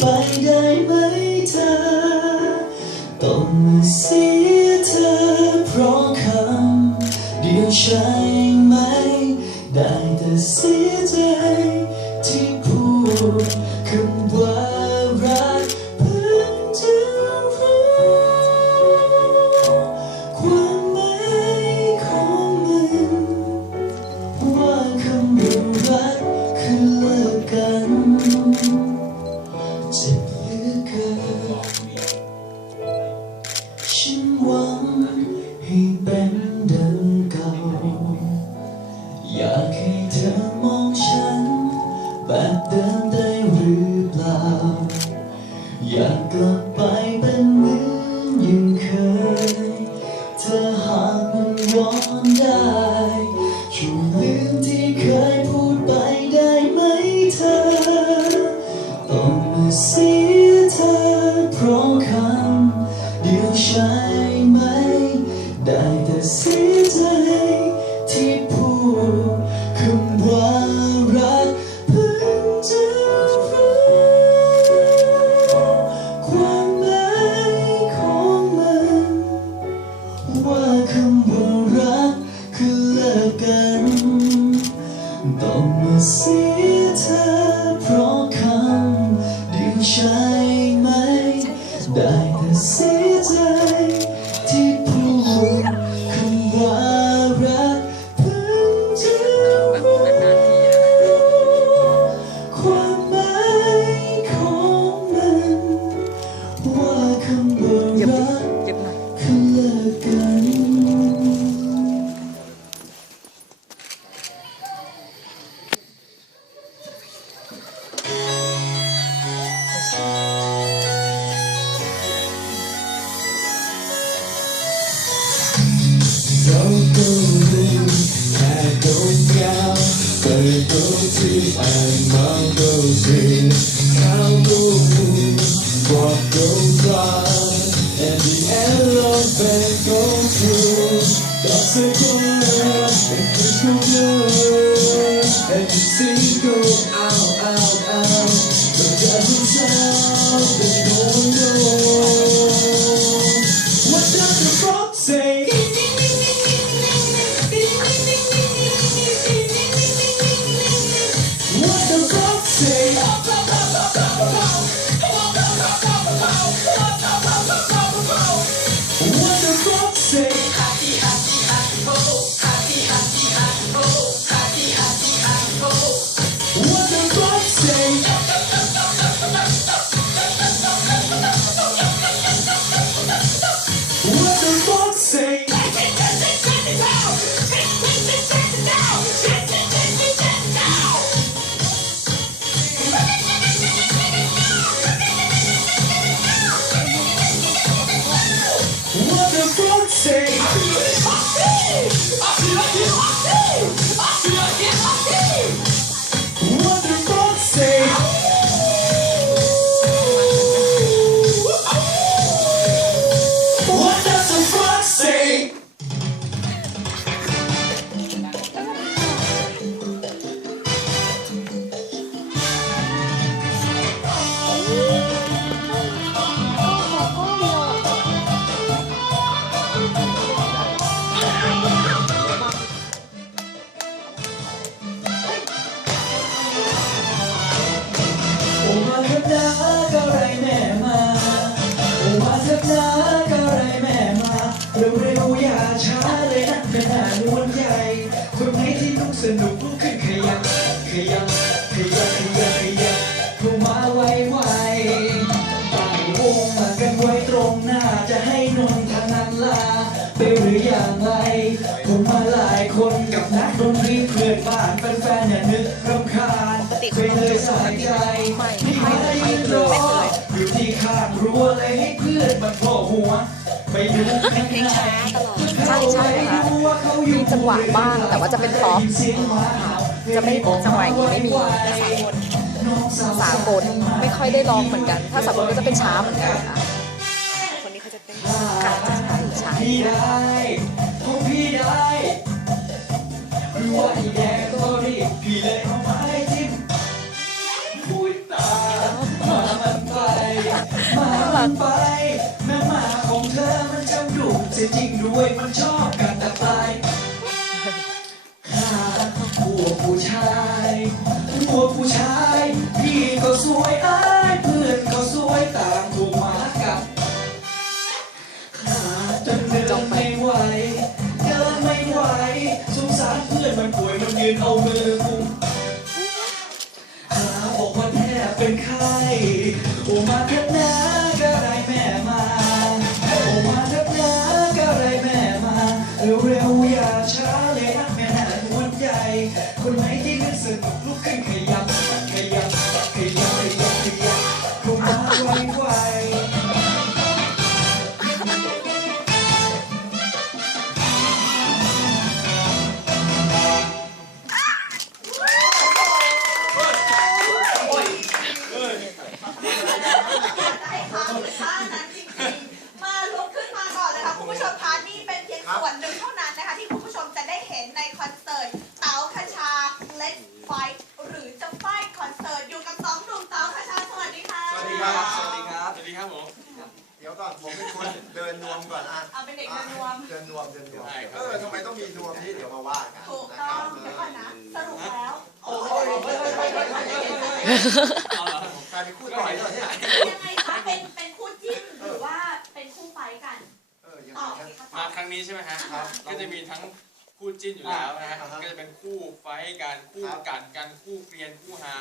ไปได้ไหมเธอต้องมาเสีย ได้ goes in, out goes what goes out, and the end of it goes through. That's it. Say? เร็วเร็วๆอย่าช้าเลยนะเป็นหน้านวลใหญ่คนไหนที่ต้องสนุกลุกขึ้นขยับขยับขยับขยับขยับเข้ามาไวไวตั้งวงมากันไว้ตรงหน้าจะให้นนทนันลาไปหรืออย่างไรผมมาหลายคนกับนักดนตรีเพื่อนบ้านแฟนๆอย่านึกรำคาญไม่เลยใส่ใจที่มายืนรออยู่ที่ข้างรั้วเลยให้เพื่อนมาโผล่หัว ไปดูข้างในใช่ใช่ค่ะมีจังหวะบ้างแต่ว่าจะเป็นป๊อปจะไม่จังหวะอย่างนี้ไม่มีสากลไม่ค่อยได้ร้องเหมือนกัน ถ้าสากลก็จะเป็นช้าเหมือนกันค่ะคนนี้เขาจะเต้นค่ะจะช้าช้าพี่ได้ของพี่ได้หรือว่าอีแดงก็รีบพี่เลยเอาไม้จิ้มคุยตามามันไปแม่หมา สียจริงด้วยมันชอบกันแต่ตายข้าผัวผู้ชายผัวผู้ชาย พี่ก็สวยอายเพื่อนก็สวยต่างถูกหมากัดขาจนเดินไม่ไหวเดินไม่ไหวสงสารเพื่อนมันป่วยมันยืนเอามือ ม เดี๋ยวก่อนผมเป็นคนเดินนวมก่อนอะเอาเป็นเด็กนวม เดินนวมเดินนวมได้ครับ เออทำไมต้องมีนวมที่เดี๋ยวมาว่ากันถูกนะต้คอรังบเดี๋ยวก่อนนะ สรุปแล้วโอ้ยเอาเหรอครับผมกลายเป็นคู่ต่อยแล้วเนี่ยยังไงคะเป็นเป็นคู่จิ้นหรือว่าเป็นคู่ไฟท์กันเออยังตไงอบครับสิคะมาครั้งนี้ใช่ไหมฮะ ครับ ก็จะมีทั้งคู่จิ้นอยู่แล้วนะฮะ อ่าฮะก็จะเป็นคู่ไฟท์กัน คู่ครับ กัดกัน คู่เกรียน คู่ฮา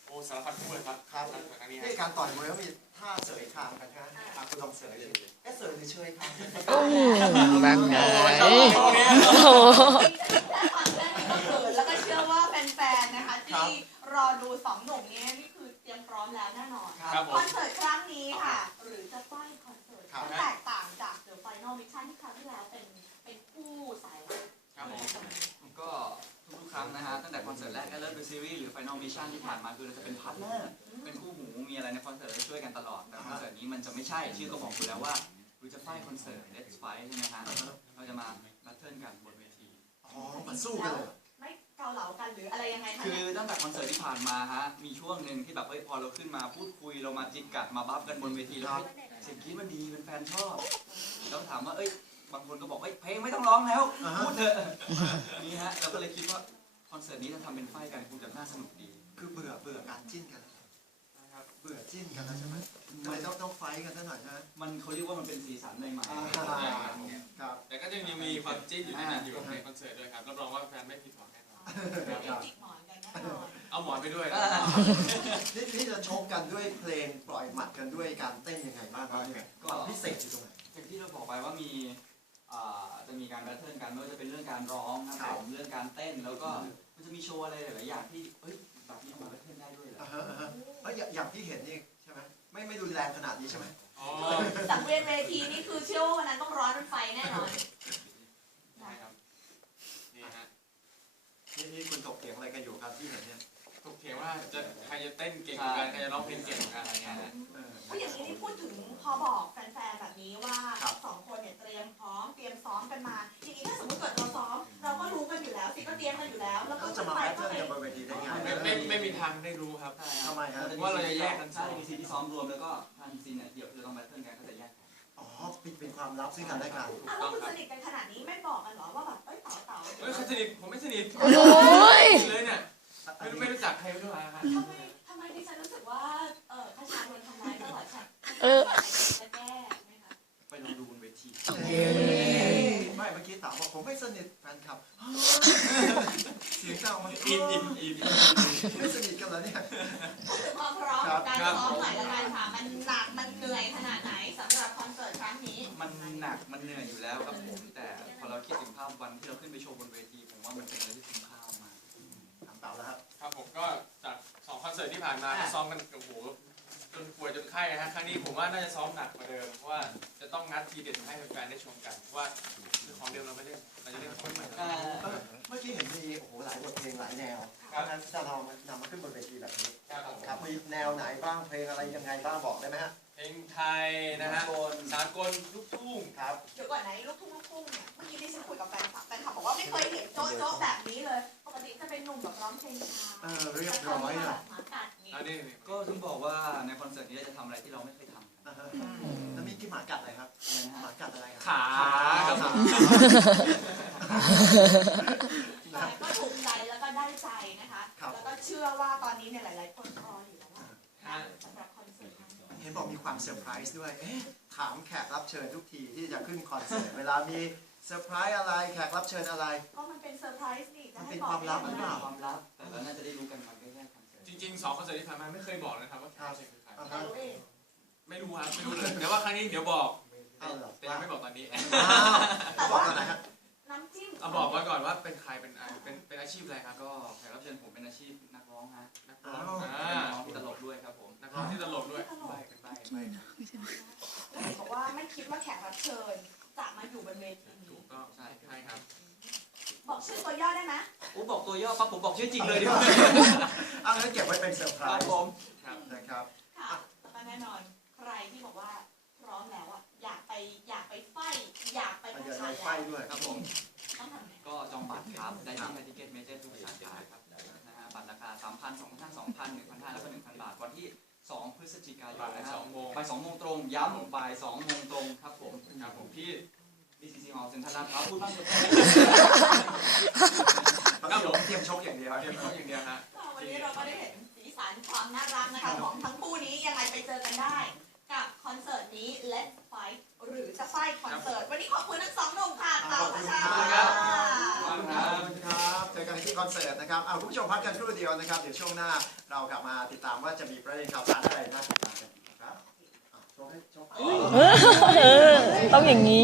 โอ้สารพัดคู่เลยครับครับครั้งนี้ฮะนี่การต่อยมวยเขามีท่าเสยคางกันใช่ไหมอะคุณลองเสยสิเอ๊ะเสยหรือเชยคางแบบไหนโอ้ยชอบตรงนี้โอ้โหและฟังเรื่องนี้ก็เขินแล้วก็เชื่อว่าแฟนๆนะคะที่รอดูสองหนุ่มนี้นี่คือเตรียมพร้อมแล้วแน่นอนครับผคมอนเสิร์ตครั้งนี้ค่ะหรือจะ ตแรกก็เริ่มเป็นซีรีส์หรือ Final Mission ที่ผ่านมาคือเราจะเป็นพาร์ทเนอร์เป็นคู่หูมีอะไรในคอนเสิร์ตเราช่วยกันตลอดแต่คอนเสิร์ตนี้มันจะไม่ใช่ชื่อก็บอกอยู่แล้วว่าเราจะไฟคอนเสิร์ต Let's Fight ใช่ไหมฮะเราจะมาแบทเทิลกันบนเวทีอ๋อมันสู้กันเลยไม่เกาเหลากันหรืออะไรยังไงคะคือตั้งแต่คอนเสิร์ตที่ผ่านมาฮะมีช่วงหนึ่งที่แบบเฮ้ยพอเราขึ้นมาพูดคุยเรามาจิกกัดมาบัฟกันบนเวทีแล้วเฮ้ยเสียงกรี๊ดมันดีเป็นแฟนชอบแล้วถามว่าเอ้ยบางคนก็บอกเอ้ยเพลงไม่ต้องร้องแล้วอ่าฮะพูดเถอะนี่ฮะเราก็เลยคิดว่า คอนเสิร์ตนี้ถ้าทำเป็นไฟท์กันคงจะน่าสนุกดี คือเบื่อเบื่อการจิ้นกันนะครับเบื่อจิ้นกันแล้วใช่ไหมทำไมต้องต้องไฟท์กันซะหน่อยนะมันเขาเรียกว่ามันเป็นสีสันใหม่อ่าๆครับ แต่ก็จะยังมีความจิ้นอยู่ในนั้นอยู่ในคอนเสิร์ตด้วยครับรับรองว่าแฟนไม่ผิดหวังแน่นอนเดี๋ยวจิกหมอนกันแน่นอนเอาหมอนไปด้วยนี่นี่จะชกกันด้วยเพลงปล่อยหมัดกันด้วยการเต้นยังไงบ้างครับเนี่ยความพิเศษอยู่ตรงไหนอย่างที่เราบอกไปว่ามีอ่า จะมีการแบทเทิลกันไม่ว่าจะเป็นเรื่องการร้องนะคครัรับบผมเรื่องการเต้นแล้วก็มันจะมีโชว์อะไรหลายๆอย่างที่เฮ้ยแบบนี้เอามาแบทเทิลได้ด้วยเหรออ่าฮะอ่าฮะเอ้ยอย่างอย่างที่เห็นนี่ใช่ไหมไม่ไม่รุนแรงขนาดนี้ใช่ไหมอ๋อสังเวียนเวทีนี่คือเชื่อว่าวันนั้นต้องร้อนเป็นไฟแน่นอนใช่ครับนี่ฮะนี่นี่คุณถกเถียงอะไรกันอยู่ครับที่เห็นเนี่ย ถกเถียงว่าจะใครจะเต้นเก่งกว่ากันใครจะร้องเพลงเก่งกว่ากันอะไรเงี้ยฮะ ว่าเราจะแยกกันใช่มีซีนที่ซ้อมรวมแล้วก็ทันซีนเนี่ยเดี๋ยวจะต้องแบทเทิลกันก็จะแยกกันอ๋อเป็นเป็นความลับซึ่งกันและกันอ้าวแล้วคุณสนิทกันขนาดนี้ไม่บอกกันเหรอว่าแบบเอ้ยเต๋าเต๋าเฮ้ยเขาสนิทผมไม่สนิทโอ้ยเลยเนี่ยไม่รู้ไม่รู้จักใครไม่รู้อะไรครับ ทำไมทำไมดิฉันรู้สึกว่าเออข้าชาโดนทำร้ายตลอดค่ะ เออ จะแก้ไหมคะ ไปลองดูบนเวที ไม่เมื่อกี้ถามว่าผมไม่สนิทแฟนคลับ เสียงดังมัน อินอินอิน ไม่สนิทกันแล้วเนี่ย พูดถึงความพร้อ มของการซ้อมหน่อยละกันค่ะ มันหนัก มันเหนื่อยขนาดไหนสำหรับคอนเสิร์ตครั้งนี้ มันหนักมันเหนื่อยอยู่แล้วครับผม แต่พอเราคิดถึงภาพวันที่เราขึ้นไปโชว์บนเวที ผมว่ามันเป็นอะไรที่คุ้มค่ามากถามเปล่าแล้วครับ ครับผมก็จากสองคอนเสิร์ตที่ผ่านมาก็ซ้อมกันโอ้โหจนป่วยจนไข้นะฮะครั้งนี้ผมว่าน่าจะซ้อมหนักกว่าเดิมเพราะว่าจะต้องงัดทีเด็ดมาให้แฟนๆได้ชมกันเพราะว่าคือของเดิมเราไม่เล่นเราจะเล่นของใหม่อ่าเออเมื่อกี้เห็นมีโอ้โหหลายบทเพลงหลายแนวเพราะฉะนั้นจะลองนำมา แนวไหนบ้างเพลงอะไรยังไงบ้างบอกได้ไหมฮะ เพลงไทยนะฮะสากลลูกทุ่งครับเดี๋ยวก่อนไหนลูกทุ่งลูกทุ่งเนี่ย เมื่อกี้ที่ฉันคุยกับแฟนคลับแฟนคลับบอกว่าไม่เคยเห็นโจ๊ะโจ๊ะแบบนี้เลย ปกติจะเป็นหนุ่มแบบร้องเพลงช้าเออเรียบร้อยแบอะบหมากัดอย่างงี้อันนี้ก็ถึงบอกว่าในคอนเสิร์ตนี้เราจะทำอะไรที่เราไม่เคยทำกันอ่าฮะแล้วมีกี่หมากัดอะไรครับอะไรนะหฮะมากัดอะไรครับขาครับผมแต่ก็ถูกใจแล้วก็ได้ใจนะคะ แล้วก็เชื่อว่าตอนนี้เนี่ยหลาย ๆ คนรออยู่ แล้วว่าสำหรับคอนเสิร์ตครั้งนี้เห็นบอกมีความเซอร์ไพรส์ด้วยเอ๊ะถามแขกรับเชิญทุกทีที่จะขึ้นคอนเสิร์ต เวลามีเซอร์ไพรส์อะไรแขกรับเชิญอะไร ก็มันเป็นเซอร์ไพรส์นี่จะมันให้เป็นบอกความลับหได้รือเปยัล่างไงความลับแต่เราน่าจะได้รู้กันวันใกล้ๆคอนเสิร์ตจริงๆสองคอนเสิร์ตที่ผ่านมาไม่เคยบอกนะครับว่าใครคือใครอ่าแต่ฮะรู้เองไม่รู้ครับไม่รู้เลยแต่ว่าครั้งนี้เดี๋ยวบอกเอาเหรอแต่ยังไม่บอกตอนนี้อ้าวจะบอกตอนไหนครับน้ำจิ้มเอาบอกไว้ก่อนว่าเป็นใครเป็นอะไรเป็นเป็นอาชีพอะไรครับก็แขกรับเชิญผมเป็นอาชีพนักร้องฮะนักร้องอ้าว ว่าไม่คิดว่าแขกรับเชิญจะมาอยู่บนเวทีถูกต้องใช่ใช่ครับบอกชื่อตัวย่อได้ไหมอู้บอกตัวย่อปั๊บผมบอกชื่อจริงเลยดีกว่าเอางั้นเก็บไว้เป็นเซอร์ไพรครับส์ผมครับนะครับค่ะแล้วก็แน่นอนใครที่บอกว่าพร้อมแล้วอะอยากไปอยากไปไฟอยากไปมันเผจะชิไล่ญไฟแล้วด้วย ครับผมต้องทำไงก็จองบัตรครับได้ที่ไทยทิเก็ตเมเจอร์ทุกสาขาครับนะฮะบัตรราคา3,000 2,000 2,000 1,500แล้วก็1,000 บาทวันที่ 2 พฤศจิกายนบ่ายนะคสรัอบงโมง บ่าย2โมงตรง ย้ำบ่าย2โมงตรงครับผมครับผมที่ BCC Hall เซ็นทรัลลาดพร้าวพูดบ้างเถอะครับผมเตรียมชกอย่างเดียวเตรียมเขาอย่างเดียวฮะก็วันนี้เราก็ได้เห็นสีสันความน่ารักนะคะของทั้งคู่นี้ยังไงไปเจอกันได้ กับคอนเสิร์ตนี้ Let's Fight หรือจะไฟคอนเสิร์ต วันนี้ขอบคุณทั้งสองหนุ่มค่ะเต๋าประชาขอบคุณครับ ขอบคุณ ค ครั รับ บ คอนที่คอนเสิร์ตนะครับเอาคุณผู้ชมพักกันครู่เดียวนะครับ เดี๋ยวช่วงหน้าเรากลับมาติดตามว่าจะมีประเด็นข่าวสารอะไรน่าติดตามกันครับอะชว์ให้โชว์ต้องอย่างนี้